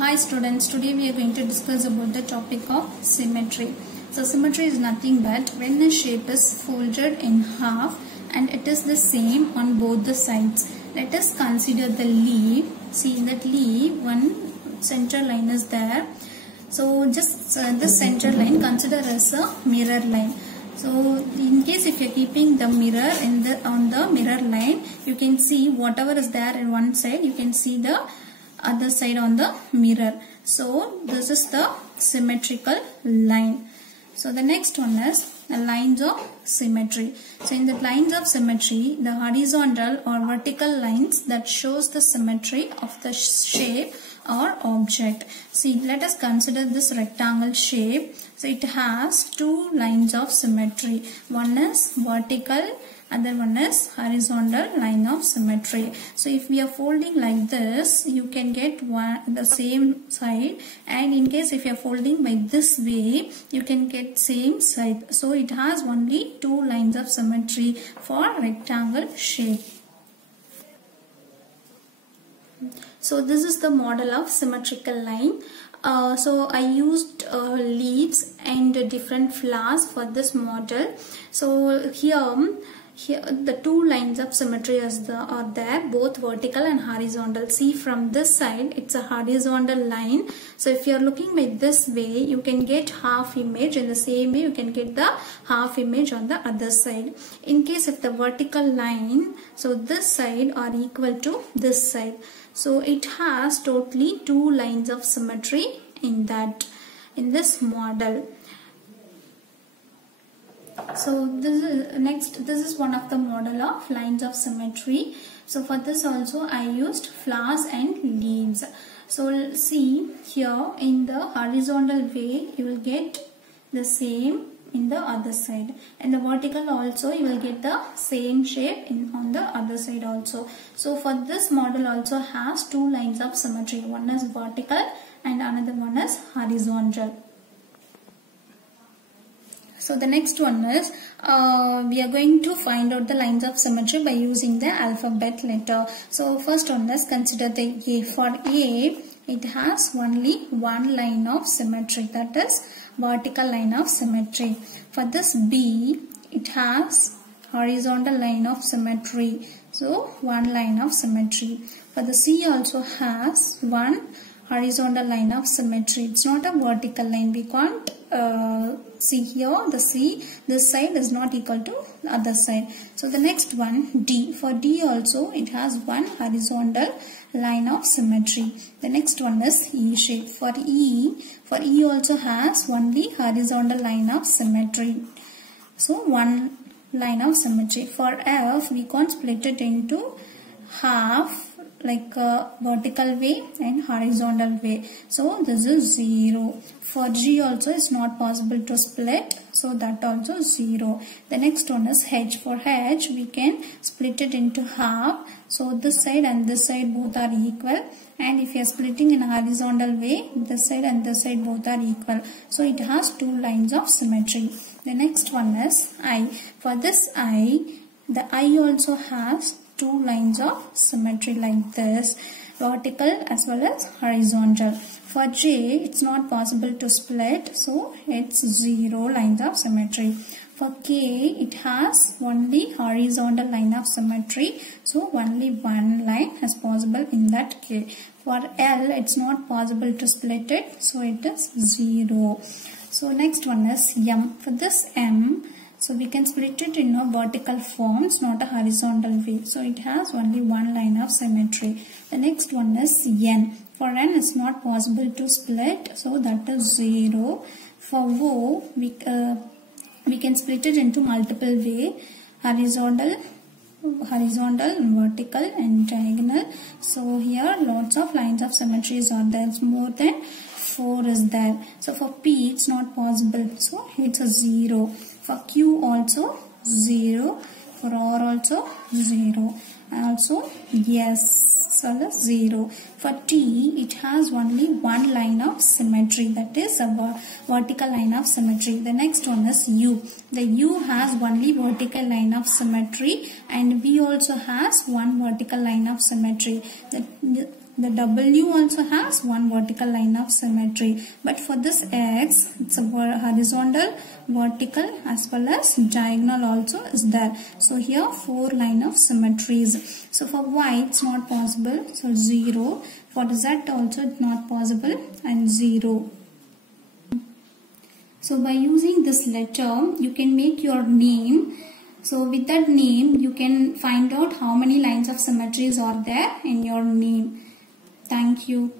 Hi students, today we are going to discuss about the topic of symmetry. So symmetry is nothing but when a shape is folded in half and it is the same on both the sides. Let us consider the leaf. See, in that leaf one center line is there. So just this center line consider as a mirror line. So in case if you are keeping the mirror on the mirror line, you can see whatever is there in one side, you can see the other side on the mirror. So this is the symmetrical line. So the next one is the lines of symmetry. So in the lines of symmetry, the horizontal or vertical lines that shows the symmetry of the shape or object. See, let us consider this rectangle shape. So it has two lines of symmetry. One is vertical, other one is horizontal line of symmetry. So if we are folding like this, you can get the same side, and in case if you are folding by this way, you can get same side. So it has only two lines of symmetry for rectangle shape. So this is the model of symmetrical line. So I used leaves and different flowers for this model. So here the two lines of symmetry are there, both vertical and horizontal. See, from this side it's a horizontal line. So if you are looking by this way, you can get half image. In the same way, you can get the half image on the other side. In case if the vertical line, so this side are equal to this side. So it has totally two lines of symmetry in this model. So this is one of the model of lines of symmetry. So for this also I used flowers and leaves. So see here, in the horizontal way you will get the same in the other side, and the vertical also you will get the same shape on the other side also. So for this model also has two lines of symmetry. One is vertical and another one is horizontal. So the next one is, we are going to find out the lines of symmetry by using the alphabet letter. So first one is consider the A. For A, it has only one line of symmetry, that is vertical line of symmetry. For this B, it has horizontal line of symmetry, so one line of symmetry. For the C also has one horizontal line of symmetry. It's not a vertical line. We can't see here the C, this side is not equal to the other side. So the next one, D. For D also it has one horizontal line of symmetry. The next one is E shape. For E also has only horizontal line of symmetry, so one line of symmetry. For F, we can't split it into half, like a vertical way and horizontal way, so this is 0. For G also it's not possible to split, so that also 0. The next one is H. For H, we can split it into half, so this side and this side both are equal, and if you are splitting in a horizontal way, this side and this side both are equal, so it has two lines of symmetry. The next one is I. For this I, the I also has two lines of symmetry like this, vertical as well as horizontal. For J, it's not possible to split, so it's 0 lines of symmetry. For K, it has only horizontal line of symmetry, so only one line is possible in that K. For L, it's not possible to split it, so it is 0. So next one is M. For this M, so we can split it in a vertical form, it's not a horizontal way. So it has only one line of symmetry. The next one is N. For N, it's not possible to split, so that is 0. For O, we can split it into multiple way, horizontal, vertical and diagonal. So here lots of lines of symmetries are there. It's more than 4 is there. So for P, it's not possible, so it's a 0. For Q also 0. For R also 0. And also yes, so 0. For T, it has only one line of symmetry, that is a vertical line of symmetry. The next one is U. The U has only vertical line of symmetry, and V also has one vertical line of symmetry. The W also has one vertical line of symmetry. But for this X, it's a horizontal, vertical as well as diagonal also is there. So here 4 line of symmetries. So for Y it's not possible. So 0. For Z also it's not possible and 0. So by using this letter, you can make your name. So with that name, you can find out how many lines of symmetries are there in your name. Thank you.